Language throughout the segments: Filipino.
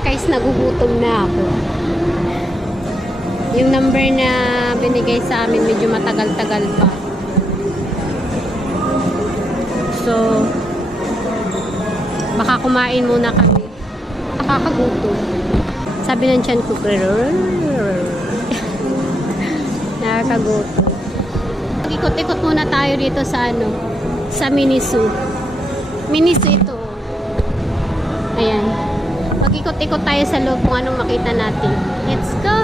Guys, nagugutom na ako. Yung number na binigay sa amin medyo matagal-tagal pa. So, baka kumain muna kami. Nakakagutom. Sabi ng tiyan ko, nakakagutom. Ikot-ikot muna tayo dito sa sa Miniso. Miniso ito. Ayan. Mag-ikot-ikot tayo sa loob kung anong makita natin. Let's go!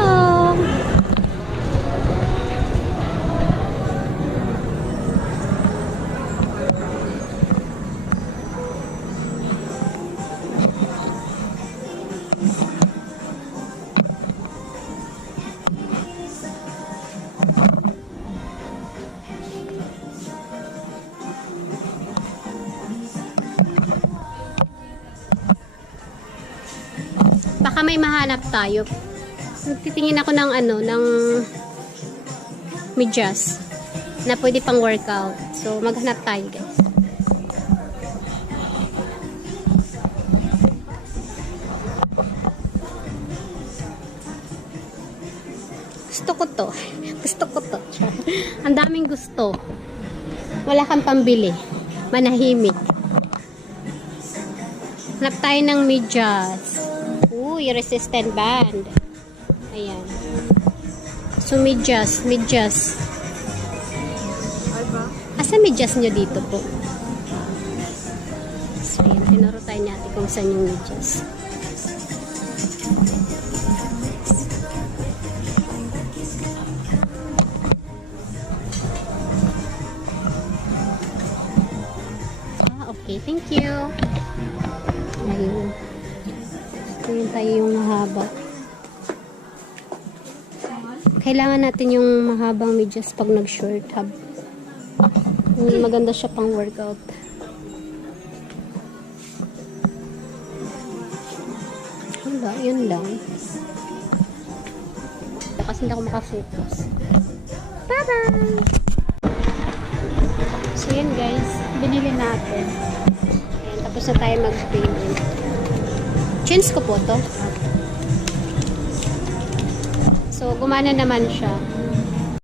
Baka may mahanap tayo. Titingin ako ng ng medyas na pwede pang workout. So, maghanap tayo, guys. Gusto ko to. Gusto ko to. Ang daming gusto. Wala kang pambili. Manahimik. Hanap tayo ng medyas. Uy, resistant band. Ayan. So, medyas. Asa medyas nyo dito po? So, ayan. Tinuro tayo natin kung saan yung medyas. Okay, thank you. Ayun. Tingin tayo yung mahaba. Kailangan natin yung mahabang medyas pag nag-short hub. Maganda siya pang workout. Wala, yun lang. Kasi hindi ako makafocus. Bye-bye! So yun guys, binili natin. Ayan, tapos na tayo mag-payment. Chins ko po to. So, gumana naman siya.